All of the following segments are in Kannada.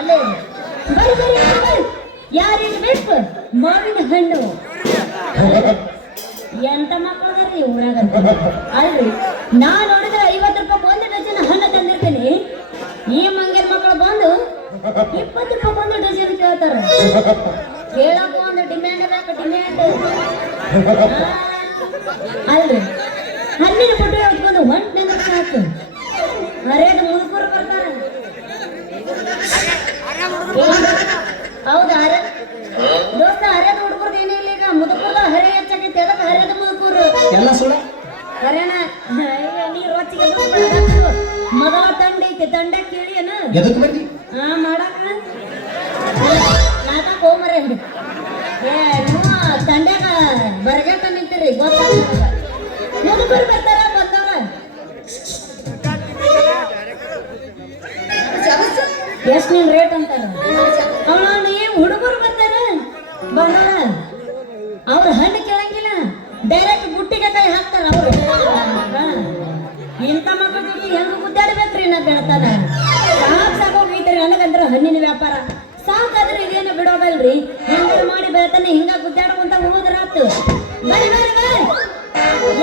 ಅಲ್ಲೇ ಬರಿ ಬರಿ ಬರಿ ಯಾರಿಗೆ ಬೇಕು ಮಾವಿನ ಹಣ್ಣು ಎಂತ ಮಕ್ಕಳದಾರಿ ಊರಾಗ ಅಲ್ರಿ ನಾ ನೋಡಿದ್ರೆ 50 ರೂಪಾಯಿ ಒಂದು ಡಜನ್ ಹಣ್ಣು ತಂದಿರ್ತೀನಿ ಈ ಮಂಗನ ಮಕ್ಕಳು ಬಂದು 20 ರೂಪಾಯಿ ಒಂದು ಡಜನ್ ಕೇಳ್ತಾರ ಕೇಳಕ್ಕ ಒಂದು ಡಿಮ್ಯಾಂಡ್ ಬೇಕು ಡಿಮ್ಯಾಂಡ್ ಅಲ್ರಿ ಹಣ್ಣಿನ ಪುಟ್ಟು ಹೊತ್ಕೊಂಡು ಹೊಂಟ್ ಸಾಕು ಹರಿಯದ ಮುದುಕರು ಬರ್ತಾರ ಹೌದಾ ದೋಸ್ತ ಹರಿಯದ ಹುಡುಗರ್ದು ಏನಿಲ್ಲ ಈಗ ಮುದುಕರ್ದ ಹರಿಯ ಹೆಚ್ಚಾಗೈತಿ ಅದಕ್ಕೆ ಹರಿಯದ ಮುದುಕರು ಎಲ್ಲ ಸುಳ್ಳ ಹರಿಯಣ ನೀರು ರೊಚ್ಚಿಗೆ ಮೊದಲ ತಂಡ ಐತಿ ತಂಡ ಕೇಳಿ ಏನ ಎದಕ್ಕೆ ಬನ್ನಿ ಮಾಡಾಕ ನಾಟಕ ಹೋಮರ ತಂಡ್ಯಾಗ ಬರಗಾಟ ನಿಂತಿರಿ ಗೊತ್ತಾಗ ಮುದುಕರು ಬರ್ತಾರ ಬಂದವ್ರ ಎಷ್ಟು ನಿನ್ ರೇಟ್ ಅಂತಾರ ಅವನ ಏನ್ ಹುಡುಗರು ಬರ್ತಾರ ಬಂದವ್ರ ಅವ್ರ ಹಣ್ಣು ಕೇಳಂಗಿಲ್ಲ ಡೈರೆಕ್ಟ್ ಬುಟ್ಟಿಗೆ ಕೈ ಹಾಕ್ತಾರ ಅವ್ರು ಇಂಥ ಮಕ್ಕಳ ಜೊತೆ ಹೆಂಗ ಗುದ್ದಾಡ್ಬೇಕ್ರಿ ನಾ ಬೆಳತಾನ ಸಾಕೋಗೈತ್ರಿ ನನಗಂದ್ರ ಹಣ್ಣಿನ ವ್ಯಾಪಾರ ಸಾಕಾದ್ರೆ ಇದೇನು ಬಿಡೋದಲ್ರಿ ಹೆಂಗಾರ ಮಾಡಿ ಬೆಳತಾನೆ ಹಿಂಗ ಗುದ್ದಾಡ್ಕೊಂತ ಹೋದ್ರಾತು ಬರಿ ಬರಿ ಬರಿ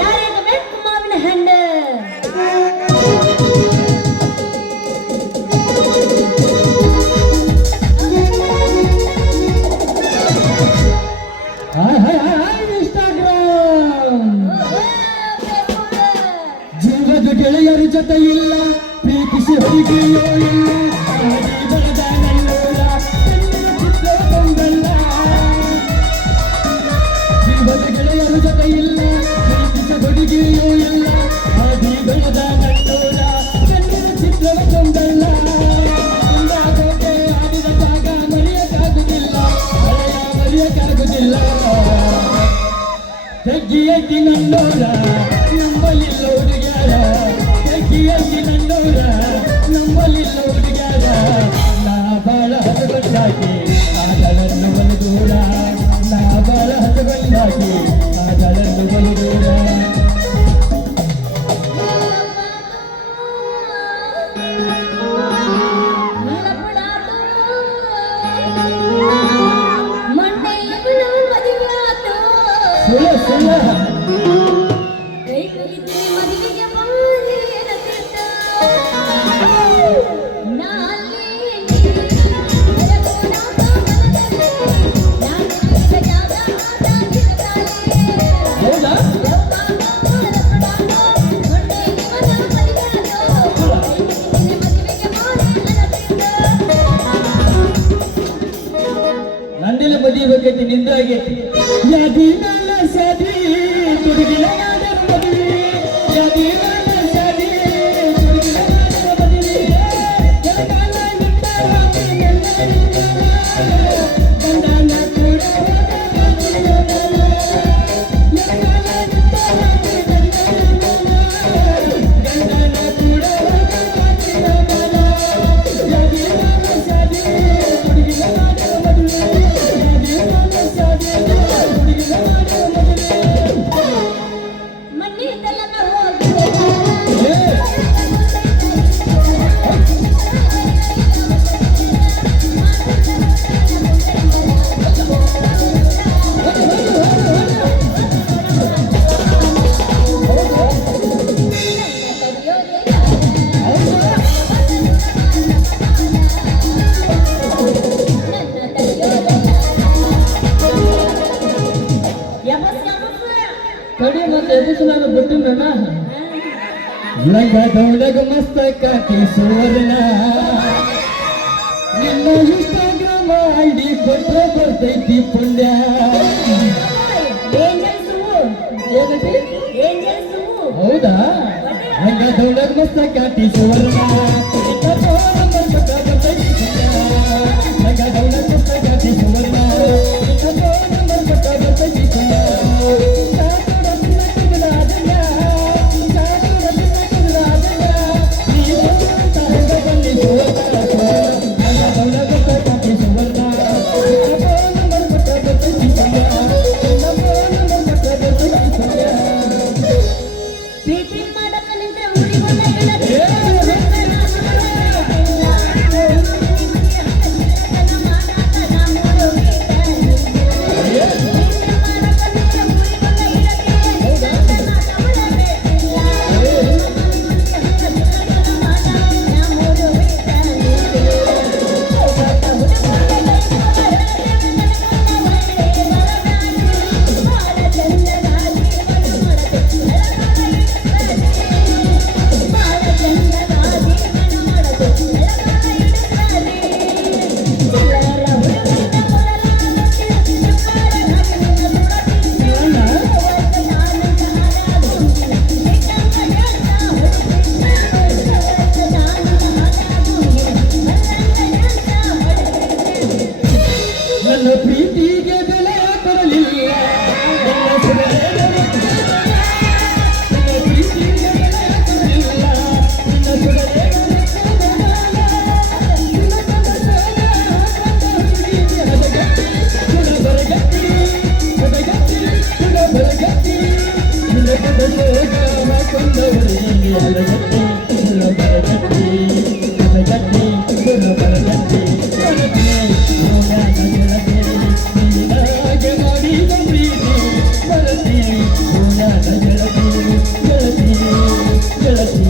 ಯಾರಿಗೆ ಬೇಕು ಮಾವಿನ ಹಣ್ಣು ಜೀವದ ಗೆಳೆಯರ ಜೊತೆ ಇಲ್ಲ ಪ್ರೀತಿಸಿ ಹೊರಗೆಯೋ ಇಲ್ಲ ಜೀವದ ಗೆಳೆಯರ ಜೊತೆ ಇಲ್ಲ ಪ್ರೀತಿಸಿ ಹೊರಗೆಯೋ ಇಲ್ಲ ಆದಿ ಬೆಳೆದ ನನ್ನೋರ ಕಣ್ಣಿನ ಚಿತ್ರದ ಕೊಂಡಲ್ಲ ಒಂದಾಗೋಕೆ ಆಡಿದ ಜಾಗ ಮರೆಯಕ್ಕಾಗುದಿಲ್ಲ ಮರೆಯಕ್ಕಾಗುದಿಲ್ಲ ತೆಗ್ಗಿಯಗಿ ನನ್ನೋರ ನಮ್ಮಲ್ಲಿಲ್ಲ ಹುಡುಗ್ಯಾರ ತೆಗ್ಗಿಯಗಿ ನನ್ನೋರ ನಮ್ಮಲ್ಲಿಲ್ಲ ಹುಡುಗ್ಯಾರ ನಾ ಬಾಳ ಹಸಗೊಂಡಾಗಿ ಆದಳನ್ನು ಬಲದೂರ ನಾ ಬಾಳ ಹಸಗೊಂಡಾಗಿ ಆದಳನ್ನು ಬಲದೂರ ನಂದಿನ ಮದಿ ಬಗ್ಗೆ ನಿಂದಾಗೈತಿ ಯಾದಿ ನನ್ನ ಸದಿ ತುಡುಗಿಲ ನಾಡರ ಮದುವೆ ಯಾದಿ ನನ್ನ ಸದಿ ತುಡುಗಿಲ ನಾಡರ ಮದುವೆ ಜಗನ ನಿಂತ ರಾತ್ರಿ ಗಂಡನ ಕೂಡ ಗಂಡನ ಕೂಡ ಯಾದಿ ನನ್ನ ಸದಿ ತುಡುಗಿಲ ನಾಡರ ಮದುವೆ ಕಡಿ ಮತ್ತೆ ಎದುಸು ನಾನು ಬಿಟ್ಟಿನ ಲಂಗದೊಳಗ ಮಸ್ತಕಾತಿ ಸುವರ್ಣ ನಿನ್ನ ಇನ್ಸ್ಟಾಗ್ರಾಮ್ ಐಡಿ ಕೊಟ್ರೆ ಬರ್ತೈತಿ ಪುಣ್ಯ ಹೌದಾ ಲಂಗದೊಳಗ ಮಸ್ತಕಾತಿ ಸುವರ್ಣ ಬರ್ತೈತಿ ಪುಣ್ಯ ಲಂಗದೊಳಗ ಮಸ್ತಕಾತಿ ಸುವರ್ಣ ಬರ್ತೈತಿ ಪುಣ್ಯ ಕೊಂಡ ಹುಡುಗಿ ಅಲಗಟ್ಟಿ ಬರಗಟ್ಟಿ ಅಲಗಟ್ಟಿ ಬರಗಟ್ಟಿ ಗೆಳತಿ ಮಾಡಿದ ಪ್ರೀತಿ ಬರತಿ ಓನಾದ ಗೆಳತಿ ಗೆಳತಿ ಗೆಳತಿ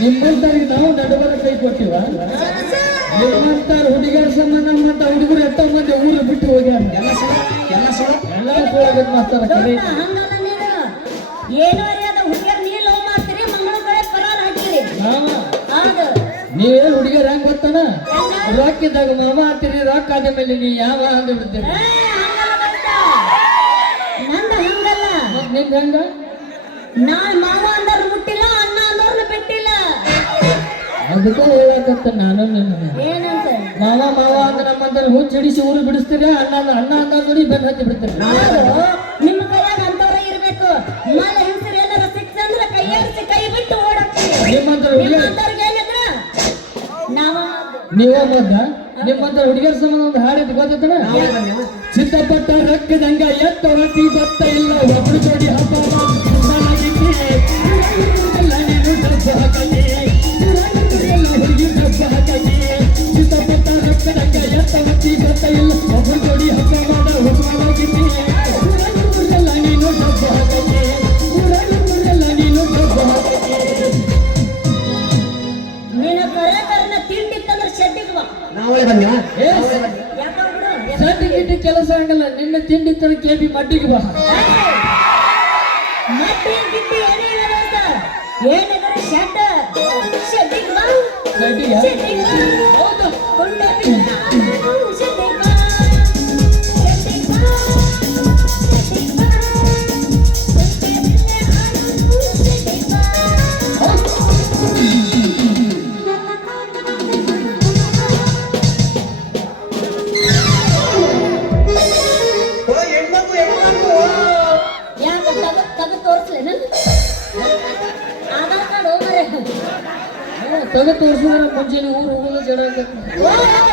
ನಿಮ್ಮಂತವ್ರಿಗೆ ನಾವು ನಡುವರ ಕೈ ಕೊಟ್ಟಿವ ನಿಮ್ಮಂತಾರ ಹುಡುಗಿಯರ ಸಂಬಂಧ ನಮ್ಮಂತ ಹುಡುಗರು ಎಷ್ಟೋ ಮಂದಿ ಊರು ಬಿಟ್ಟು ಹೋಗ್ಯಾರ ಎಲ್ಲ ಸೋಳಗದ್ ಮಾತಾಡ ಕರೆ ಏನು ಅರಿಯಾದ ಹುಡುಗಿಯರ್ ನೀ ಲವ್ ಮಾಡ್ತೀರಿ ಮಂಗಳ ಕಡೆ ಪರಾರ ಹಾಕಿರಿ ಹೌದು ನೀವೇನು ಹುಡುಗಿಯರ ಹೆಂಗ್ ಗೊತ್ತಾನ ರೊಕ್ಕ ಇದ್ದಾಗ ಮಾಮ ಅಂತೀರಿ ರೊಕ್ಕ ಆದ ಮೇಲೆ ನೀ ಯಾವ ಅಂದ ಬಿಡ್ತೀರಿ ನಂದ ಹಂಗಲ್ಲ ನಿಂದ ಹೆಂಗ ನಾನ್ ಮಾವ ಅಂದವ್ರು ಮುಟ್ಟಿಲ್ಲ ಅಣ್ಣ ಅಂದವ್ರನ್ನ ಬಿಟ್ಟಿಲ್ಲ ಅದಕ್ಕೆ ಹೇಳಕತ್ತ ನಾನು ನಿನ್ನ ಏನಂತ ಮಾವ ಮಾವ ಅಂದ್ರೆ ನಮ್ಮಂತರ ಹುಚ್ಚ ಹಿಡಿಸಿ ಊರು ಬಿಡಿಸ್ತೀರ ಅಣ್ಣ ಅಂದ ನೋಡಿ ಬೆನ್ನ ಹತ್ತಿ ಬಿಡ್ತೀರಿ ನಿಮ್ಮ ಕೈಯಾಗ ಅಂತವ್ರ ಇರ್ಬೇಕು ಮಲ ಹೆಂಗಸರು ಏನಾರ ಸಿಕ್ಸ್ ಅಂದ್ರೆ ಕೈ ಏರಿಸಿ ಕೈ ಬಿಟ್ಟು ಓಡಾಕ್ತೀವಿ ನಿಮ್ಮಂತರ ನಿಮ್ಮಂತವ್ರಿಗೆ ಏನಿದ್ರ ನಾವ ನೀವ ಮದ್ದ ನಿಮ್ಮಂತರ ಹುಡುಗಿಯರ ಸಂಬಂಧ ಒಂದು ಹಾಡಿದ್ ಗೊತ್ತನ ಚಿತ್ತಪಟ್ಟ ರಕ್ಕದಂಗ ಎತ್ತ ರೊಟ್ಟಿ ಗೊತ್ತ ಇಲ್ಲ ಒಬ್ರು ಜೋಡಿ ಹಬ್ಬ ಹುಡುಗಿ ಡಬ್ಬ ಹಾಕಿ ಚಿತ್ತಪಟ್ಟ ರಕ್ಕದಂಗ ಎತ್ತ ರೊಟ್ಟಿ ಗೊತ್ತ ಇಲ್ಲ ಒಬ್ರು ಜೋಡಿ ಹಬ್ಬ ಮಾಡ ಹುಡುಗಿಲ್ಲ ನೀನು ಡಬ್ಬ ಹಾಕಿ ನೀನು ಡಬ್ಬ ಹಾಕಿ ನಿನ್ನ ಕರೆಕರನ್ನ ತಿಂಡಿತ್ತಂದ್ರೆ ಶೆಡ್ಡಿಗೆ ಬಾ ಯಾಕೋ ಬಿಡು ಸಣ್ಣ ಗಿಡ್ಡಿ ಕೆಲಸ ಆಗಲ್ಲ ನಿನ್ನ ತಿಂಡಿ ತರ ಕೇಬಿ ಮಡ್ಡಿಗೆ ಬಾ ಮತ್ತೆ ಗಿಟ್ಟಿ ಏನಿಲ್ಲ ಏನಿದ್ರೆ ಶೆಡ್ ಶೆಡ್ಡಿಗೆ ಬಾ ಶೆಡ್ಡಿಗೆ? ಶೆಡ್ಡಿಗೆ ಬಾ ಹೌದು ಕೊಂಡೆ ಬಿಡ ಶೆಡ್ಡಿಗೆ ಬಾ ಶೆಡ್ಡಿಗೆ ಬಾ ಶೆಡ್ಡಿಗೆ ಬಾ ಕೊಂಡೆ ಬಿಡ ಶೆಡ್ಡಿಗೆ ಬಾ ಯಾಕೆ ತಗ ತೋರಿಸ್ಲೇನ ಆಧಾರ್ ಕಾರ್ಡ್ ಹೋಗ್ರೆ ತಗ ತೋರಿಸಿದ್ರೆ ಮುಂಜಾನೆ ಊರು ಹೋಗೋದು ಜಡ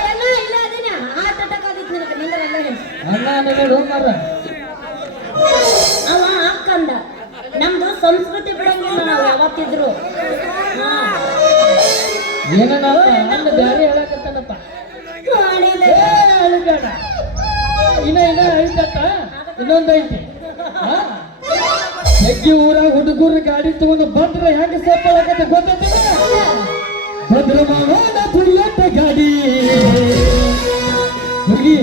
ಎಲ್ಲ ಇಲ್ಲ ಅದೇನ ಹಾರ್ಟ್ ಅಟ್ಯಾಕ್ ಆಗಿತ್ತು ನಿನಗೆ ನಿಂದ್ರಲ್ಲ ಅಣ್ಣ ಅನ್ನೋದು ಮಾರ ಅವ ಅಕ್ಕಂದ ನಮ್ದು ಸಂಸ್ಕೃತಿ ಬಿಡಂಗಿಲ್ಲ ನಾವು ಯಾವತ್ತಿದ್ರು ಏನ ಅಣ್ಣ ಬ್ಯಾರೆ ಹೇಳಕತ್ತಾನಪ್ಪ ಮಾಡಿದೆ ಅಳಿಬೇಡ ಇನ್ನ ಐತತ್ತ ಇನ್ನೊಂದು ಐತಿ ಹೆಗ್ಗಿ ಊರಾಗ ಹುಡುಗರು ಗಾಡಿ ತಗೊಂಡು ಬಂದ್ರೆ ಹೆಂಗ ಸೇರ್ಕೊಳ್ಳಕತ್ತ ಗೊತ್ತೈತಿ ಬಂದ್ರ ಮಾವನ ಬುಲ್ಲಟ್ ಗಾಡಿ ಹುಡುಗಿ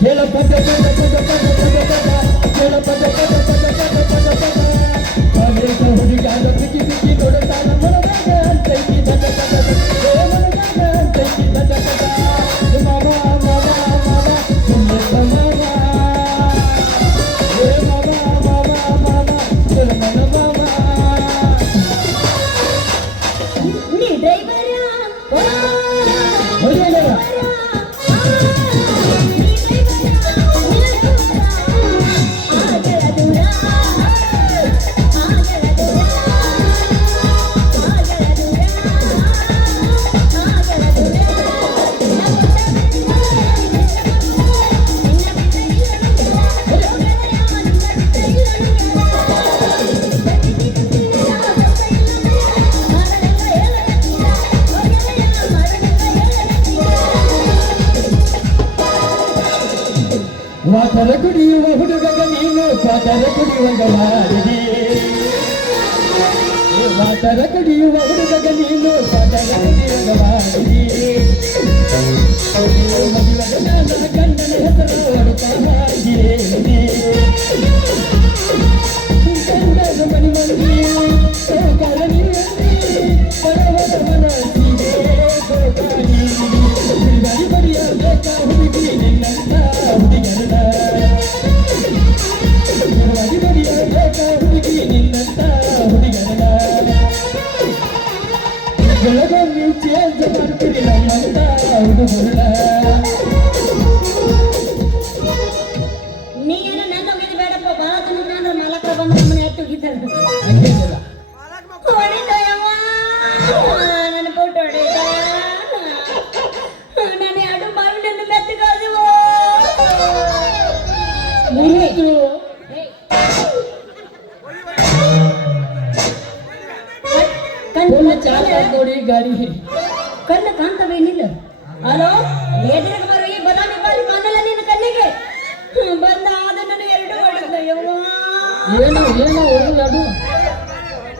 ಕೇಳ ಪದ ಪದ ಪದ ಪದ ಪದ ಪದ ಕೇಳ ಪದ ಪದ ಪದ ಪದ ಪದ ಪದ ಕಾಲೇಜ ಹುಡುಗಾಡ ಬಿಕ್ಕಿ ಬಿಕ್ಕಿ ನೋಡುತ್ತಾನ ಮನದಾಗ ಅಂತೈತಿ ದದ ಪದ ಮನದಾಗ ಅಂತೈತಿ ದದ ಪದ ಮಾವ ಮಾವ ಮಾವ ಸುಮ್ಮನೆ ಮಾವ ಏ ಮಾವ ಮಾವ ಮಾವ ಸುಮ್ಮನೆ ಮಾವ ನೀ ಡ್ರೈವರ್ ಹೊಡಿಯಲ್ಲ ವಾತರ ಕುಡಿಯುವ ಹುಡುಗಗ ನೀನು ಪಾತರ ಕುಡಿಯುವಂಗ ಮಾಡಿದಿ ವಾತರ ಕುಡಿಯುವ ಹುಡುಗಗ ನೀನು ಪಾತರ ಕುಡಿಯುವಂಗ ಮಾಡಿದಿ ಮದುವೆಗ ನನ್ನ ಗಂಡನ ಹೆಸರು ಹೊಡುತ್ತಾ ಮಾಡಿದಿ ಗಂಡನ ಮನಿ ಮಂದಿ ಸೋಕಾರನಿ ಬಡವರ ಮನಸ್ಸಿಗೆ ಸೋಕಾರಿ ಬಿಡಾಡಿ ಬಡಿಯಬೇಕ ಹುಡುಗಿ ನಿನ್ನಂತ ಹುಡುಗರನ ಬಿಡಾಡಿ ಬಡಿಯಬೇಕ ಹುಡುಗಿ ನಿನ್ನಂತ ಹುಡುಗರನ ಬಂದು ನಮ್ಮನೆ ಎತ್ತು ಹೋಗಿದ್ದಾಳೆ ಹಂಗೇನಿಲ್ಲ. ಹೊಡಿತಾಯವ್ವ ನನ್ನ ಫೋಟೋ ಹೊಡಿತಾಯ ನಾನು ಎರಡು ಮಾಡಿ ನನ್ನ ಮೆತ್ತಗಾದವು ಮುರಿದ್ರು. ಫುಲ್ ಚಾರ್ಜ್ ಆಗ್ ನೋಡಿ ಗಾಡಿ. ಕಣ್ಣು ಕಾಣ್ತವೇನಿಲ್ಲ ಹಲೋ ಎದುರಿಗೆ ಬರೋ ಈ ಬದಾಮಿ ಬಾರಿ ಕಾಣಲ್ಲ ನಿನ್ನ ಕಣ್ಣಿಗೆ ಬಂದ ಆದ ನನ್ನ ಎರಡು ಹೊಡೆದಯ್ಯವ್ವ ಏನು ಏನು ಹೊಡೆದು ಅದು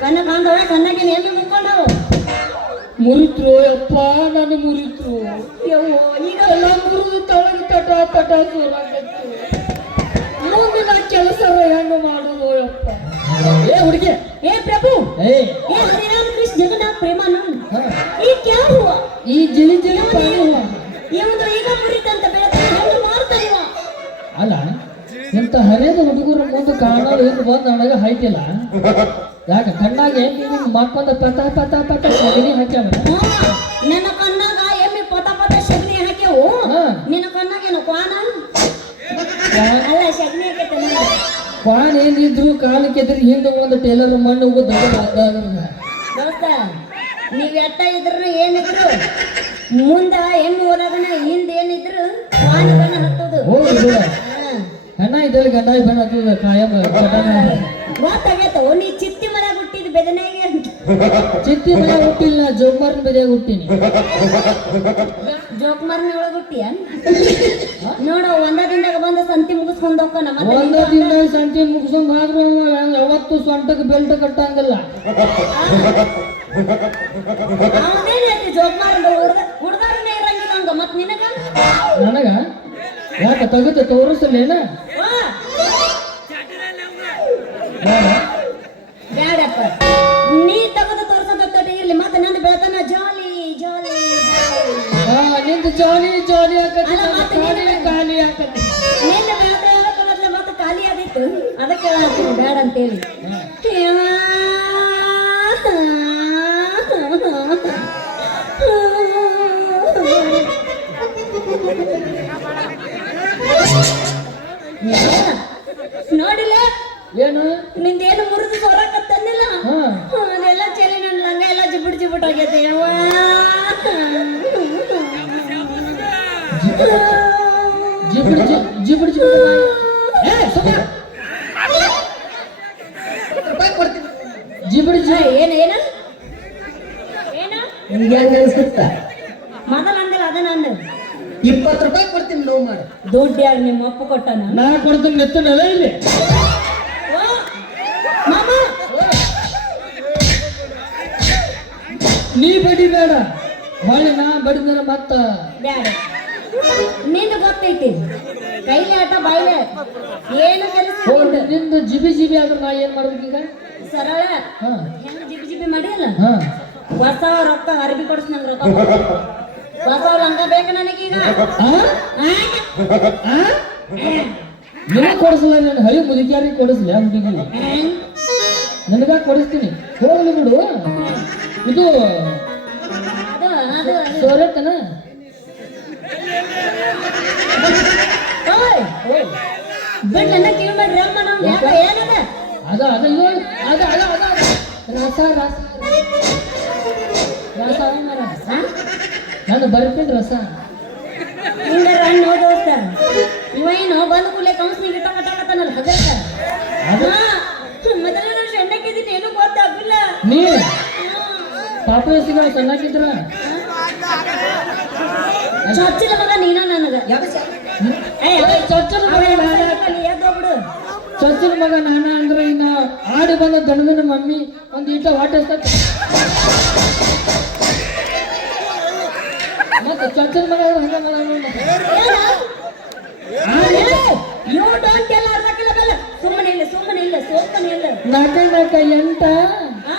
ಕಣ್ಣು ಕಾಣ್ತವ ಕಣ್ಣಾಗಿ ಎಮ್ಮೆ ಮುಕ್ಕೊಂಡವು ಮುರಿದ್ರು ಯಪ್ಪ ನಾನು ಮುರಿದ್ರು ಯವ್ವೋ ಈಗ ಎಲ್ಲ ಮುರಿದು ತಳಗ ತಟ ತಟ ಸೋಲಾಗತ್ತು. ಮುಂದಿನ ಕೆಲಸ ಹೆಂಗ ಮಾಡುದು ಯಪ್ಪ. ಏ ಹುಡುಗಿ ಏ ಪ್ರಭು ಏ ಏ ಹರಿರಾಮ ಕೃಷ್ಣ ಜಗನ್ನಾಥ ಪ್ರೇಮಾನಂದ ಹಾ. ಈ ಕ್ಯಾ ಹುआ ಈ ಜಿಳಿ ಜಿಳಿ ಪಾನಿ ಹೂವ. ಇವಂದು ಈಗ ಮುರಿತಂತ ಬೆಳಗ್ಗೆ ಹೆಂಗ ಮಾಡ್ತಾನಿವ ಅಲ್ಲ ಇಂಥ ಹರಿಯದ ಹುಡುಗರು ಮುಂದೆ ಕಾಣೋದು ಇದು ಬಂದು ನನಗೆ ಹೈತಿಲ್ಲ. ಯಾಕ ಕಣ್ಣಾಗ ಏನು ಮಾಡ್ಕೊಂಡ ಪಟ ಪಟ ಪಟ ಸಗಣಿ ಹಾಕ್ಯಾವ. ನನ್ನ ಕಣ್ಣಾಗ ಎಮ್ಮೆ ಪಟ ಪಟ ಶಗ್ನಿ ಹಾಕ್ಯವು ಹಾ. ನಿನ್ನ ಕಣ್ಣಾಗ ಏನು ಕ್ವಾನ ಅಲ್ಲ ಶಗ್ನಿ ಹಾಕೈತೆ ಕ್ವಾನ್ ಏನಿದ್ರು ಕಾಲು ಕೆದರಿ ಹಿಂದೆ ಒಂದು ಟೇಲರ್ ಮಣ್ಣು ಹೋಗೋದು ದೋಸ್ತ ನೀವ್ ಎಟ್ಟ ಇದ್ರು ಏನಿದ್ರು ಮುಂದ ಹೆಣ್ಣು ಹೋದಾಗನ ಹಿಂದ ಏನಿದ್ರು ಕ್ವಾನ ಬಣ್ಣ ಹತ್ತೋದು ಹೋಗಿ ಹೆಣ್ಣ ಇದ್ದಲ್ಲಿ ಗಂಡ ಬಣ್ಣ ಹತ್ತಿದ ಕಾಯಂ ಗೊತ್ತಾಗೈತೋ ನೀ ಚಿತ್ತಿ ಮರ ಹುಟ್ಟಿದ್ ಬೆದನೆಗೆ ಚಿತ್ತಿ ಮನೆ ಹುಟ್ಟಿಲ್ಲ ಜೋಗ್ಮಾರ್ನ ಬೆದೆಯಾಗ ಹುಟ್ಟಿನಿ. ಜೋಕುಮಾರ್ನ ಒಳಗೆ ಹುಟ್ಟಿಯ ನೋಡು ಒಂದ ದಿನದಾಗ ಬಂದು ಸಂತಿ ಮುಗಿಸ್ಕೊಂಡ್ ಹೋಗ್ತಾನ ಒಂದ ದಿನ ಸಂತಿ ಮುಗಿಸ್ಕೊಂಡ್ ಆದ್ರೂ ಯಾವತ್ತು ಸೊಂಟಕ್ಕೆ ಬೆಲ್ಟ್ ಕಟ್ಟಂಗಿಲ್ಲ. ಅವನೇನೈತಿ ಜೋಕುಮಾರ್ ಹುಡ್ದಾರನೇ ಇರಂಗಿಲ್ಲ ಹಂಗ ಮತ್ ನಿನಗ ನನಗ ಯಾಕ ತೆಗೆದು ತೋರಿಸಲೇನ ಬ್ಯಾಡಪ್ಪ ನೀ ತಗದು ತೋರ್ಸೋದೊಟ್ಟ ಇರ್ಲಿ ಮತ್ತೆ ನಂದು ಬೆಳತನ ಜಾಲಿ ಜಾಲಿ ನಿಂದು ಜಾಲಿ ಜಾಲಿ ಆಕತಿ ಅಲ್ಲ, ಮತ್ತೆ ಖಾಲಿ ನೀನು- ಖಾಲಿ ಆಕತಿ. ನಿನ್ನ ಬೆಳತ ಹೇಳಕ್ಕಲ್ಲ ಮತ್ತೆ ಖಾಲಿ ಆದಿತ್ತು ಅದಕ್ಕೆ ಹೇಳ್ತೀನಿ ಬ್ಯಾಡ ಅಂತೇಳಿ ನೋಡಿಲ್ಲ ಏನು ನಿಂದೇನು ಮುರಿದು ಸೊರಕತ್ತಂದಿಲ್ಲ ಹಾ ಅದೆಲ್ಲ ಚೆಲ್ಲಿ ನನ್ನ ಲಂಗ ಎಲ್ಲ ಜಿಬಿಟ್ ಜಿಬಿಟ್ ಆಗೈತೆ ಯವ್ವ ಜಿಬಿಡ್ ಜಿಬಿಡ್ ಜಿಬಿಡ್ ಏ ಸುಮ್ಮ ಜಿಬಿಡ್ ಜಿ ಏನ ಏನ ಏನ ನಿಮ್ಗೆ ಹೆಂಗ ಅನ್ಸುತ್ತ ಮೊದಲ ಅಂದಿಲ್ಲ ಅದನ್ನ ಅಂದ 20 ರೂಪಾಯಿ ಕೊಡ್ತೀನಿ ನೋವು ಮಾಡಿ. ದುಡ್ಡು ಯಾರು ನಿಮ್ಮ ಅಪ್ಪ ಕೊಟ್ಟನ ನಾ ಕೊಡ್ತೀನಿ ನೆತ್ತನಲ್ಲ ಇಲ್ಲಿ ಓ, ಮಾಮ ನೀ ಬಡಿಬೇಡ ಹೊಳ್ಳಿ ನಾ ಬಡಿದ್ರೆ ಮತ್ತ ಬ್ಯಾಡ ನಿಂದು ಗೊತ್ತೈತಿ ಕೈಲಿ ಆಟ ಬಾಯ್ಲೆ ಏನು ಕೆಲಸ ಹೋಗ್ಲಿ, ನಿಂದು ಜಿಬಿ ಜಿಬಿ ಆದ್ರೆ ನಾ ಏನ್ ಮಾಡ್ಬೇಕು ಈಗ ಸರಳ ಹಾ ಹೆಂಗ್ ಜಿಬಿ ಜಿಬಿ ಮಾಡಿಲ್ಲ ಹಾ ಹೊಸ ರೊಕ್ಕ ಅರ್ಬಿ ಕೊಡ್ಸ್ ನಂಗೆ ರೊಕ್ಕ ಹೊಸ ಲಂಗ ಬೇಕು ನನಗೀಗ ನಿನಗೆ ಕೊಡಿಸಲ್ಲ ನಾನು ಹಳಿ ಮುದುಕಿಯಾರಿಗೆ ಕೊಡಿಸ್ಲಿ ಹುಡುಗಿ ನನಗ ಕೊಡಿಸ್ತೀನಿ ಹೋಗ್ಲಿ ಬಿಡು ಇದು ಅದು ಅದು ಸೋರೆತನ ಓಯ್ ಬಿಡ್ ನನ್ನ ಕಿವಿ ಮಾಡ್ರಿ ಅಮ್ಮ ನಾವು ಯಾಕ ಏನದ ಅದ ಅದ ಅಯ್ಯೋ ಅದ ಅದ ಅದ ರಸ ರಸ ರಸ ಮರ ನಾನು ಬರ್ತೀನಿ ರಸ ಹಿಂಗಾರ ಹಣ್ಣು ದೋಸ್ತ ಇವೇನು ಬಂದು ಕೂಲೆ ಕೌನ್ಸಿಲಿಂಗ್ ಇಟ್ಟಕತ್ತಾನಲ್ಲ ಹಗರ್ಕ ಮೊದಲ ವರ್ಷ ಎಣ್ಣಕ್ಕಿದ್ದೀನಿ ಏನು ಗೊತ್ತಾಗಿಲ್ಲ ನೀ ಪಾಪ ಸಿಗ ಚೆನ್ನಾಗಿದ್ರ ಚೊಚ್ಚಿನ ಮಗ ನೀನ ನನಗ ಚೊಚ್ಚಲ ಮಗ ಎದ್ದೋಗ್ಬಿಡು ಚೊಚ್ಚಲ ಮಗ ನಾನ ಅಂದ್ರೆ ಇನ್ನ ಆಡಿ ಬಂದ ದಣದನ ಮಮ್ಮಿ ಒಂದ್ ಈಟ ಹೊಟ್ಟೆ ಮತ್ತೆ ಚೊಚ್ಚಲ ಮಗ ಯು ಡೋಂಟ್ ಟೆಲ್ ಅರ್ಧಕ್ಕಿಲ್ಲ ಬಲ್ಲ ಸುಮ್ಮನೆ ಇಲ್ಲ ಸುಮ್ಮನೆ ಇಲ್ಲ ಸೋಪನೆ ಇಲ್ಲ ನಾಕ ನಾಕ ಎಂಟ ಹಾ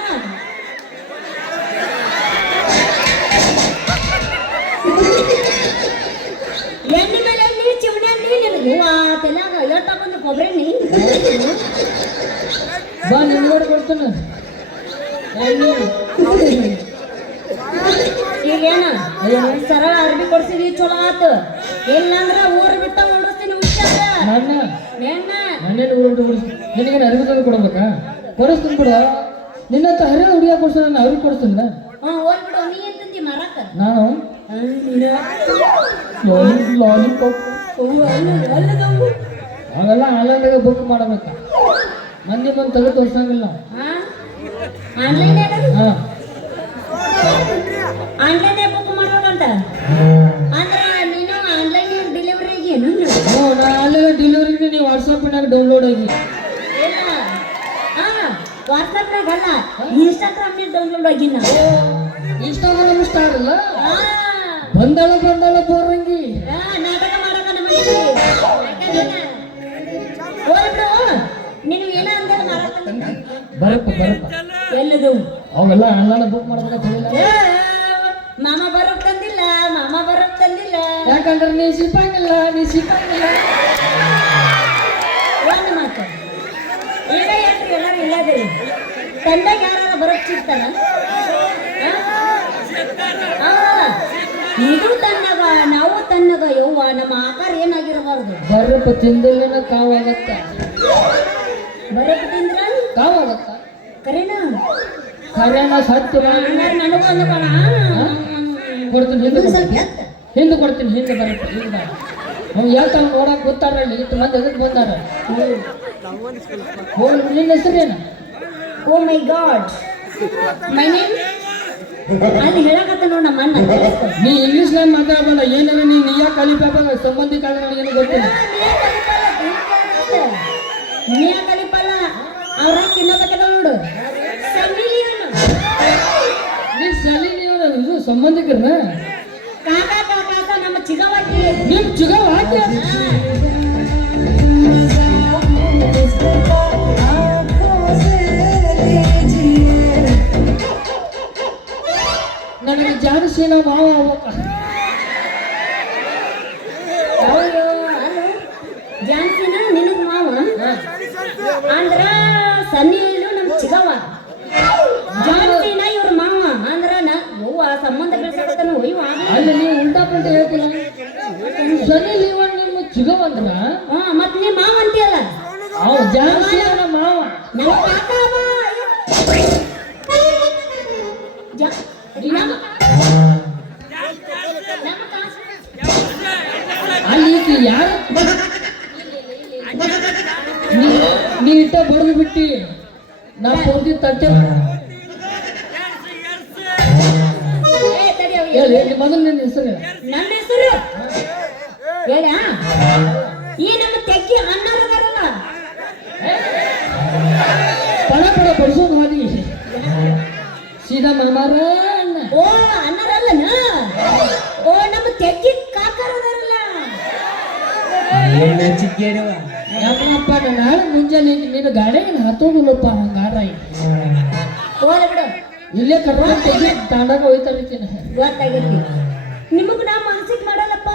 ಎಣ್ಣೆ ಮೇಲೆ ನೀ ಚಿಮಣಿ ನೀ ತೆಲಾಗ ಎಟ್ಟಾಕೊಂದು ಕೊಬ್ಬರಿ ನೀ ಬಾ ನಿಮ್ಗೋಡ್ ಕೊಡ್ತಾನ ಈಗೇನ ಸರಳ ಅರ್ಬಿ ಕೊಡ್ಸಿದ್ವಿ ಚಲೋ ಆತು ಇಲ್ಲಂದ್ರ ಊರ್ ಬಿಟ್ಟ ಹೊರಡ್ತೀನಿ ಹುಚ್ಚ ನನ್ನ ನೆನ್ನ ನನ್ನೇನು ನಿನಗೇನು ಅರಿವು ತಂದು ಕೊಡ್ಬೇಕಾ? ಕೊಡಿಸ್ತೀನಿ ಬಿಡು. ನಿನ್ನಂತ ಹರಿಯ ಹುಡುಗ ಕೊಡ್ಸೋಣ, ನಾನು ಅವ್ರಿಗೆ ಕೊಡಿಸ್ತೀನಿ. ಹೋಗ್ಬಿಡು, ನೀ ಎಂತಂದಿ ಮರಕ ನಾನು ಲಾಲಿಪಾಪ್ ಅವೆಲ್ಲ ಆನ್ಲೈನ್ದಾಗ ಬುಕ್ ಮಾಡಬೇಕ. ಮಂದಿ ಬಂದು ತೆಗೆದು ತೋರ್ಸಂಗಿಲ್ಲ. ಆನ್ಲೈನ್ ಹಾಂ ಆನ್ಲೈನ್ ಬುಕ್ ಮಾಡ್ಬೇಕಂತ ಅಂದ್ರೆ ನೀನು ಆನ್ಲೈನ್ ಡೆಲಿವರಿಗೆ ಹ್ಞೂ, ನಾನು ಆನ್ಲೈನ್ ಡೆಲಿವರಿಗೆ ನೀವು ವಾಟ್ಸಪ್ನಾಗ ಡೌನ್ಲೋಡ್ ಆಗಿ. ಇಲ್ಲ ವಾಟ್ಸಪ್ನಾಗ ಅಲ್ಲ, ಇನ್ಸ್ಟಾಗ್ರಾಮ್ನಾಗ ಡೌನ್ಲೋಡ್ ಆಗಿನ. ಇನ್ಸ್ಟಾಗ್ರಾಮ್ ಸ್ಟಾರ್ ಅಲ್ಲ, ಬಂದಾಳ ಬೋರಂಗಿ ನಾಟಕ ಮಾಡಕ ಹೋಗ್ಬಿಡು. ನೀನು ಏನ ಅಂದ್ರೆ ಬರಪ್ಪ ಎಲ್ಲದು ಅವೆಲ್ಲ ಆನ್ಲೈನ್ ಬುಕ್ ಮಾಡ್ಬೇಕಂತ ಹೇಳಿಲ್ಲ. ಮಾಮ ಬರೋಕ್ ತಂದಿಲ್ಲ, ಮಾಮ ಬರೋಕ್ ತಂದಿಲ್ಲ. ಯಾಕಂದ್ರೆ ನೀ ಸಿಪ್ಪಂಗಿಲ್ಲ. ಒಂದು ಮಾತು, ಈಗ ಯಾಕ್ರಿ ಎಲ್ಲರೂ ಇಲ್ಲದಿರಿ ತಂದಾಗ ಯಾರು ಬರೋಕ್ ಸಿಗ್ತಾನ? ಇದು ತನ್ನಗ ನಾವು ತನ್ನಗ ಯವ್ವ ನಮ್ಮ ಆಕಾರ ಏನಾಗಿರಬಾರ್ದು. ಬರಪ್ಪ ತಿಂದಲ್ಲಿನ ಕಾವಾಗತ್ತ, ಬರೋಕ್ ತಿಂದ್ರ ಕಾವಾಗತ್ತ. ಕರೆನಾ ಕರೆನ ಸತ್ಯ ನನಗೂ ಅಂದ್ಕೊಳ ಕೊಡ್ತೀನಿ. ಸ್ವಲ್ಪ ಕೊಡ್ತೀನಿ. ಹಿಂದೆ ಬರಪ್ಪ. ಹಿಂದೆ ಅವ್ನು ಹೇಳ್ತಾವ ನೋಡಕ್ ಗೊತ್ತಾರ. ಇಷ್ಟು ಮಂದಿ ಎದಕ್ಕೆ ಬಂದಾರ? ನಿನ್ನ ಹೆಸರೇನು? ಓ ಮೈ ಗಾಡ್, ಮೈ ನೇಮ್ ಅದು ಹೇಳಕತ್ತ ನೋಡ ನಮ್ಮ ಅಣ್ಣ. ನೀ ಇಂಗ್ಲೀಷ್ನಾಗ ಮಾತಾಡಬೇಡ. ಏನಾರ ನೀ ಕಲಿಪಾಪ ಸಂಬಂಧಿಕ ನನಗೇನು ಗೊತ್ತಿಲ್ಲ. ನೀ ಕಲಿಪಲ್ಲ, ಅವ್ರ ತಿನ್ನಬೇಕಲ್ಲ ನೋಡು. ನೀ ಸಲಿ ನೀವು ಸಂಬಂಧಿಕರನ ಕಾಕ ನಮ್ಮ ಚಿಗವಾಕಿ ನಿಮ್ ಚಿಗವ ಹಾಕಿ. ನನಗೆ ಜಾನಸೇನ ಮಾವ ಅವಕ್ಕ. ಜಾನ್ಸಿನ ನಿನಗ್ ಮಾವ ಅಂದ್ರ ಸನ್ನಿಲು ನಮ್ ಚಿಗವ. ಜಾನ್ಸಿನ ಇವ್ರ ಮಾವ ಅಂದ್ರ ಅವ್ವ ಸಂಬಂಧ ಬೆಳೆಸಕತ್ತಾನ. ಅಲ್ಲಿ ನೀವು ಉಲ್ಟಾ ಪಲ್ಟ ಹೇಳ್ತಿಲ್ಲ. ಸನಿ ಲೀವನ್ ನಿಮ್ಮ ಚಿಗವ ಅಂದ್ರ ಮತ್ ನೀ ಮಾವ ಅಂತೀಯಲ್ಲ. ಅವ್ ಜಾನಸೇನ ಮಾವ. ನಮ್ಮ ಕಾಕ ಅಲ್ಲಿ ಯಾರು ನೀ ಇಟ್ಟ ಬಡ್ದು ಬಿಟ್ಟಿ. ನಾ ಪೂರ್ತಿ ತಟ್ಟೆ ಹೇಳಿ. ಮೊದಲು ನಿನ್ನ ಹೆಸರು? ನನ್ನ ಹೆಸರು ಹೇಳ. ಈ ನಮ್ಮ ತೆಗ್ಗಿ ಅಣ್ಣರದಾರಲ್ಲ, ಪಡ ಬಡಿಸೋದು ಹಾದಿ ಸೀದಾ ಮಾಮಾರ ಅಣ್ಣ. ಓ ಅಣ್ಣರಲ್ಲನ? ಓ ನಮ್ಮ ತೆಗ್ಗಿ ಕಾಕರದಾರಲ್ಲ. ಯಾಕಪ್ಪ ನಾಳೆ ಮುಂಜಾನೆ ನೀನು ಗಾಡಿಗೆ ಹತ್ತೋದಿಲ್ಲಪ್ಪ. ಹಂಗಾರ ಹೋಗ್ಲಿ ಬಿಡು, ಇಲ್ಲೇ ಕರ್ಕೊಂಡು ತೆಗಿ ತಾಂಡಾಗ ಹೋಯ್ತಾರಿತೀನಿ. ಗೊತ್ತಾಗೈತಿ ನಿಮಗ್ ನಾ ಮನಸ್ಸಿಗೆ ಮಾಡಲ್ಲಪ್ಪ.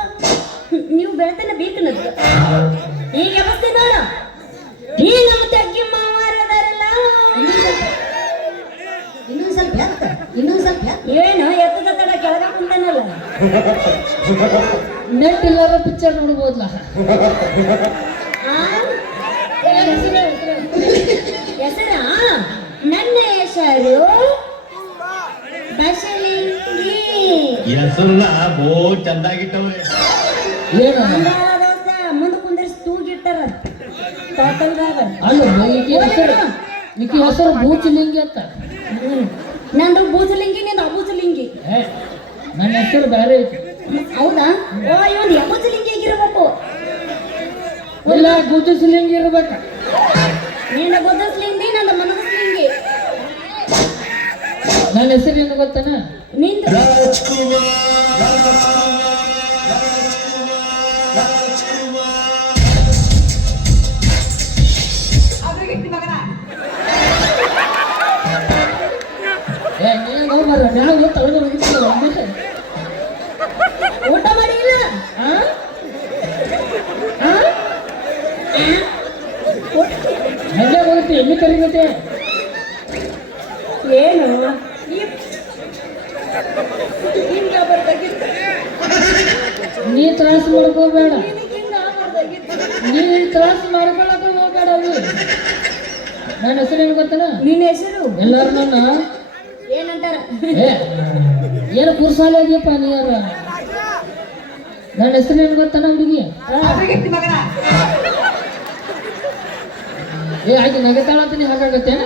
ನೀವು ಬೆಳತನ ಬೇಕನ್ನೋದು ಈಗ ವ್ಯವಸ್ಥೆ ನೋಡ. ಈ ನಮ್ಮ ತೆಗ್ಗಿ ಮಾವಾರದಾರಲ್ಲ, ಇನ್ನೊಂದ್ ಸ್ವಲ್ಪ ಏನು ಎತ್ತದ ತಡ ಕೆಳಗ ಕುಂತಾನಲ್ಲ. ನೆಟ್ ಇಲ್ಲಾರ ಪಿಕ್ಚರ್ ನೋಡ್ಬೋದ್ಲ. ಹೆಸರ ನನ್ನ ಹೆಸರು ಬಸಲಿಂಗಿ. ಹೆಸರನ್ನ ಬೋ ಚಂದಾಗಿಟ್ಟವ್ರೆ. ಏನು ದೋಸ್ತ ಮುಂದೆ ಕುಂದಿರಿಸಿ ತೂಗಿಟ್ಟಾರ ತೋಟಲ್ದಾಗ. ಅಲ್ಲ ಈಕಿ ಹೆಸರು ಬೂಚಲಿಂಗಿ ಅಂತ. ನಂದು ಬೂಜಲಿಂಗಿ, ನಿಂದು ಅಬೂಜಲಿಂಗಿ. ನನ್ನ ಹೆಸರು ಬೇರೆ ಐತಿ. ಹೌದಾ? ಓ ಇವನ್ ಅಬೂಜಲಿಂಗಿ ಆಗಿರ್ಬೇಕು. ಇಲ್ಲ ಬೂಚಲಿಂಗಿ ಇರ್ಬೇಕ. ನಿನ್ನ ಬುದ್ಧಸ್ಲಿಂಗಿ, ನನ್ನ ಮನಸ್ಲಿಂಗಿ. ನನ್ನ ಹೆಸರು ಏನು ಗೊತ್ತಾನ? ನಿಂದು ನಾವು ತಗೊಂಡು ಹೋಗಿರ್ತೀವಿ. ಊಟ ಮಾಡಿಲ್ಲ? ಹಂಗೆ ಹೋಗುತ್ತೆ. ಎಮ್ಮೆ ಕರಿಗತ್ತೆ ಏನು ನೀ ತ್ರಾಸ ಮಾಡ್ಕೋಬೇಡ. ನೀ ತ್ರಾಸ ಮಾಡ್ಕೊಳಕ ಹೋಗ್ಬೇಡ ಅಲ್ಲಿ. ನನ್ನ ಹೆಸರು ಏನು ಗೊತ್ತನ? ನಿನ್ನ ಹೆಸರು ಎಲ್ಲಾರು ನನ್ನ ಏನಂತಾರ? ಏ ಏನು ಕುರ್ಸಾಲೆ ಆಗ್ಯಪ್ಪ ನೀ ಯಾರ? ನನ್ನ ಹೆಸರು ಏನು ಗೊತ್ತನ ಹುಡುಗಿ? ಏ ಆಕೆ ನಗತಾಳ ಅಂತ ನೀ ಹಾಗಾಗತ್ತೇನ?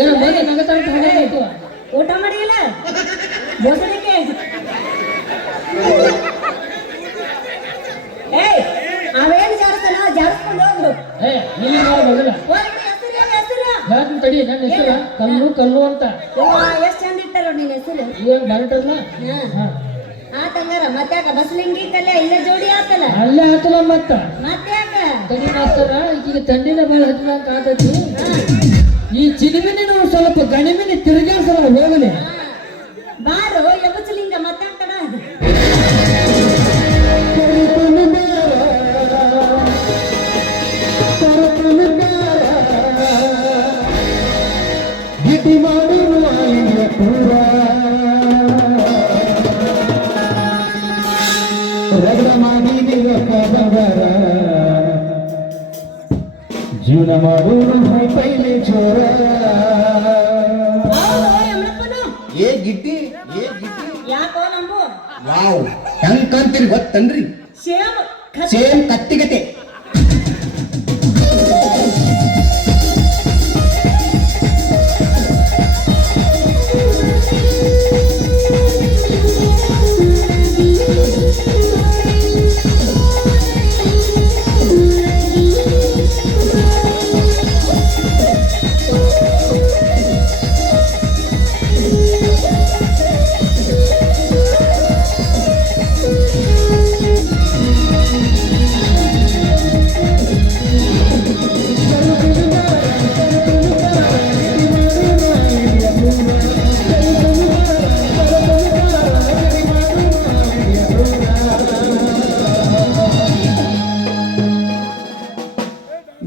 ಏನು ಬಂದು ನಗತಾಳ ಅಂತ ಹಾಗಾಗೈತು? ಊಟ ಮಾಡಿಲ್ಲ ಬೋಸಡಿಕೆ? ಏಯ್ ಅವೇನು ಜಾರಿಸ್ತಾನ ಜಾರಿಸ್ಕೊಂಡು ಹೋಗ್ರು. ಏ ನೀನು ನೋಡ ಮಗನ ಹೆಸರು ಹೇಳ್ತೀನಿ ತಡಿ. ನನ್ನ ಹೆಸರು ಕಲ್ಲು ಕಲ್ಲು ಅಂತ. ಎಷ್ಟು ಚಂದ ಇಟ್ಟಾರ ನಿನ್ನ ಹೆಸರು. ಏನು ಬರಟಲ್ಲ? ಆತಂಗಾರ ಮತ್ತ್ಯಾಕ ಬಸ್ಲಿಂಗಿ ಕಲ್ಯ ಇಲ್ಲೇ ಜೋಡಿ ಆತಲ್ಲ ಅಲ್ಲೇ ಆತಲ್ಲ ಮತ್ತ ಮತ್ತ್ಯಾಕ ತಡಿ ಮಾಸ್ತರ ಈಗ ತಂಡಿನ ಬಾಳ ಹತ್ತಿದಂಗ ಆತೈತಿ. ಈ ಚಿಲಿಮಿನಿ ಸ್ವಲ್ಪ ಗಣಿಮಿನಿ ತಿರುಗಾಡ್ಸಲ್ಲ ಹೋಗಲಿ. ಬಾರು ಯಬಚಲಿಂಗ ಮತ್ತಾಕಡ ಗಿಟಿ ಮಾಡಿ ಪೂರ ರಗಡ ಮಾಡಿ ಬಂಗಾರ ಜೀವನ ಮಾಡೋರು ಪೈಲೆ ಚೋರ. ಏ ಗಿಟ್ಟಿ ಏ ಗಿಟ್ಟಿ ಯಾಕೋ ನಂಬು ವಾವ್ ಹೆಂಗ್ ಕಾಣ್ತೀರಿ ಗೊತ್ತನ್ರಿ? Same same ಕತ್ತಿಗತೆ.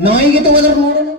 ನಾಯಿಗೆ ತಗೋದ್ರ ನೋಡೋಣ.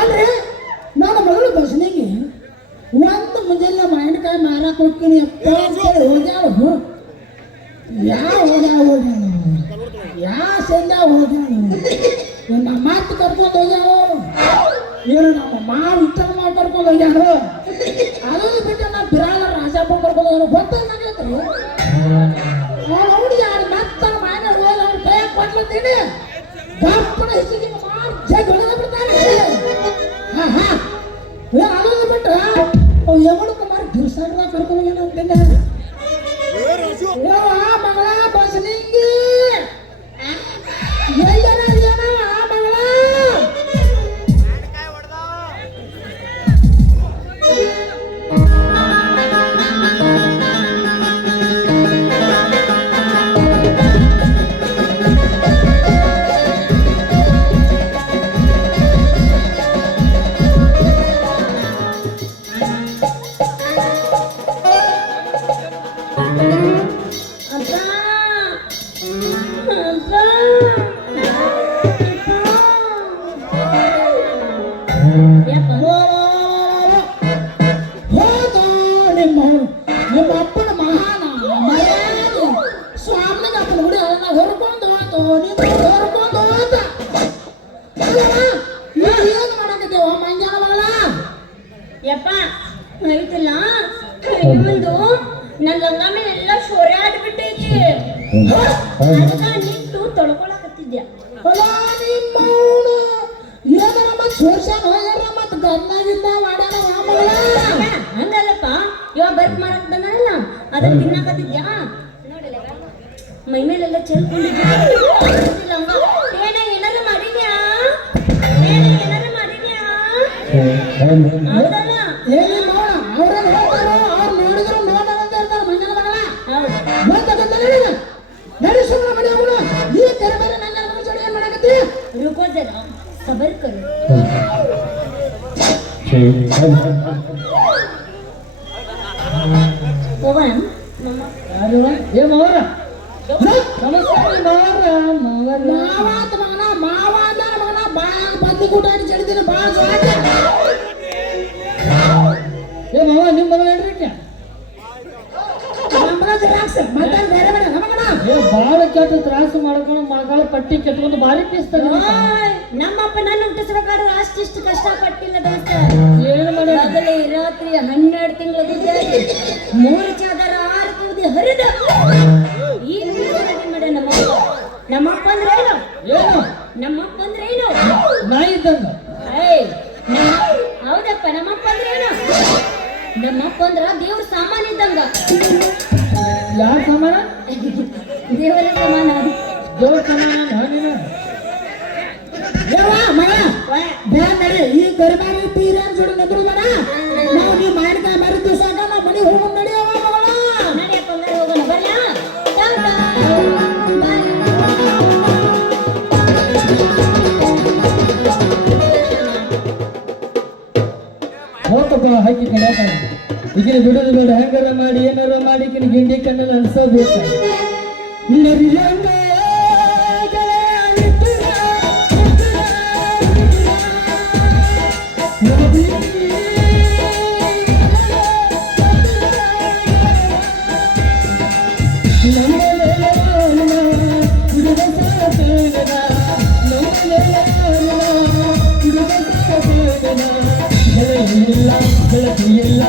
ಅಲ್ರಿ ನನ್ನ ಮಗಳು ಬಸ್ನಿಗೆ ಒಂದು ಮುಂಜಾನೆ ಮಾವಿನಕಾಯಿ ಮಾರಕ್ಕೆ ಹೋಗ್ತೀನಿ ಅಪ್ಪ ಅಂತೇಳಿ ಹೋಗ್ಯಾವ. ಯಾವ ಹೋಗ್ಯಾವ ಯಾವ ಸಂಜೆ ಹೋಗ್ಯಾವ ನಮ್ಮ ಮಾತು ಕರ್ಕೊಂಡು ಹೋಗ್ಯಾವ ಏನು ನಮ್ಮ ಮಾವ ಇಟ್ಟನ ಮಾವು ಕರ್ಕೊಂಡು ಹೋಗ್ಯಾರ ಅದನ್ನು ಬಿಟ್ಟು ನಾ ಬಿರಾಳ ರಾಜಪ್ಪ ಕರ್ಕೊಂಡು ಹೋಗ್ಯಾರ ಗೊತ್ತಾಗೈತ್ರಿ ಅವ್ನು ಯಾರು ಮತ್ತ ಮಾನ ಹೋಗಿ ಅವ್ರ ಕೈ ಕೊಡ್ಲತ್ತೀನಿ ಗಪ್ಪನ ಹಿಸಿಗೆ ಮಾರು ಜಗ್ ಹೊಡೆದ ಬಿಡ್ತಾನೆ ಅದನ್ನು ಬಿಟ್ಟು ಅವು ಯಮನ ಕುಮಾರ್ ದಿವ್ಸಾಡ್ರ ಕರ್ಕೊಂಡು ಹೋಗ್ಯಾನ ಅಂತೀನಿ ಮಗಳ ಬಸನಿಂಗಿ ಎಲ್ಲರ ಜನ ಮಗಳ ನಿಮ್ಮ ಅಪ್ಪನ ಮಹಾನ ಮರ್ಯಾದೆ ಸ್ವಾಮಿಗೆ ಅಪ್ಪನ ಹುಡಿ ಅದನ್ನ ಹೊರ್ಕೊಂಡು ಹೋತು ನೀನು ಹೊರ್ಕೊಂಡು ಹೋತ ಏನು ಮಾಡಕತ್ತೇವ ಮಂಜಾನ ಮಗಳ ಯಪ್ಪ ಐತಿಲ್ಲ ಇನ್ನೊಂದು ನನ್ನ ಲಂಗ ಮೇಲೆ ಎಲ್ಲ ಸೊರ್ಯಾಡ್ಬಿಟ್ಟೈತಿ ಅದಕ್ಕ ನಿಂತು ತೊಳ್ಕೊಳಕತ್ತಿದ್ಯಾ ಅಲ್ಲ ನಿಮ್ಮ ಅವನು ಏನಾರ ಮತ್ತೆ ಸೋರ್ಸ್ಯಾನ ಹೋಗ್ಯಾರ ಮತ್ತೆ ಗನ್ನಾಗಿದ್ದ ಮಾಡ್ಯಾನ ಆ ಮಗಳ ಹಂಗಲ್ಲಪ್ಪ ಇವಾಗ ಬರ್ಕ್ ಮಾರಕ್ ಬಂದಾನಲ್ಲ ಅದನ್ನ ತಿನ್ನಕತ್ತಿದ್ಯಾ ನೋಡಿಲ್ಲ ಮೈ ಮೇಲೆಲ್ಲ ಚೆಲ್ಕೊಂಡಿದ್ಯಾ ಏನ ಏನಾರ ಮಾಡಿದ್ಯಾ ಏನಾರ ಮಾಡಿದ್ಯಾ ಹೌದಲ್ಲ ಏನಿ ಮಾವ ಅವ್ರೇನ್ ಹೇಳ್ತಾರೋ ಅವ್ರು ನೋಡಿದ್ರು ನೋಡೋದಂತ ಇರ್ತಾರ ಮಂಜನ ಮಗಳ ಗೊತ್ತಾಗತ್ತ ನಡಿ ಸುಮ್ಮನೆ ಮಡಿ ಅವನು ನೀ ತೆರೆ ಮೇಲೆ ನನ್ನ ಮಗಳ ಜೋಡಿ ಏನ್ ಮಾಡಕತ್ತಿ रुको जरा सबर करो पवन मम्मा ಯಾರು ಏ ಮಾವರ ನಮಸ್ಕಾರ ಮಾವರ ಮಾವ ಅಂತ ಮಗನ ಮಾವ ಅಂತ ಮಗನ ಬಾಯಾಗ ಬದ್ನಿ ಕೂಟ ಆಡಿ ಚಡಿದಿನ ಬಾಳ ಜೋರಾಗಿ ಏ ಮಾವ ನಿಮ್ಮ ಮಗ ಹೇಳ್ರಿಕೆ ನಮ್ಮ ಮಗ ಜರಾಕ್ಸ್ ಮತ್ತೆ ಬೇರೆ ಬೇರೆ ನಮ್ಮ ಮಗನ ಏ ಬಾಳ ಕೆಟ್ಟ ತ್ರಾಸ ಮಾಡ್ಕೊಂಡು ಮಗಳ ಪಟ್ಟಿ ಕೆಟ್ಕೊಂಡು ಬಾರಿ ಪೀಸ್ತಾನೆ ನಮ್ಮಪ್ಪ ನನ್ನ ಹುಟ್ಟಿಸ್ಬೇಕಾದ್ರೆ ಅಷ್ಟಿಷ್ಟು ಕಷ್ಟ ಪಟ್ಟಿಲ್ಲ ದೋಸ್ತ ಏನು ಮಾಡಿ ಹಗಲೇ ರಾತ್ರಿ 12 ತಿಂಗಳು ದುಡ್ಡಾಡಿ 3 ಚಾದರ 6 ಕೂದಿ ಹರಿದ ಈ ಮಾಡಿ ನಮ್ಮಪ್ಪ ಅಂದ್ರೆ ಏನು ಏನು ನಮ್ಮಪ್ಪ ಅಂದ್ರೆ ಏನು ನಾಯಿ ಇದ್ದಂಗ ಏಯ್ ಹೌದಪ್ಪ ನಮ್ಮಪ್ಪ ಅಂದ್ರೆ ಏನು ನಮ್ಮಪ್ಪ ಅಂದ್ರ ದೇವ್ರ ಸಾಮಾನ್ ಇದ್ದಂಗ ಯಾರ ಸಮಾನ ದೇವರ ಸಮಾನ ದೇವ್ರ ಸಮಾನ ನೀನು ಮಗ ಬೇಡ ನಡಿ ಈ ಗರಿಬಾರಿ ತೀರೇನ್ ಜೋಡಿ ನದ್ರು ಬೇಡ ನಾವು ನೀವು ಮಾಡಿದ ಮರಿ ದಿವಸ ನಾವು ಮನೆ ಹೋಗೋಣ ನಡಿಯವ ಮಗಳ ನಡಿಯಪ್ಪ ಹಂಗಾರೆ ಹೋಗೋಣ ಬರ್ಲಾ ಟಾಟಾ ಬಾಯ್ ಹೋತಪ್ಪ ಹಾಕಿ ಕಡೆ ಈಗಿನ ಬಿಡೋದು ಬೇಡ ಹೆಂಗಾರ ಮಾಡಿ ಏನಾರ ಮಾಡಿ ಈಗಿನ ಗಿಂಡಿ ಕಣ್ಣಲ್ಲಿ ಅನ್ಸೋಬೇಕು ನರಿಯಂಗ ಇಲ್ಲ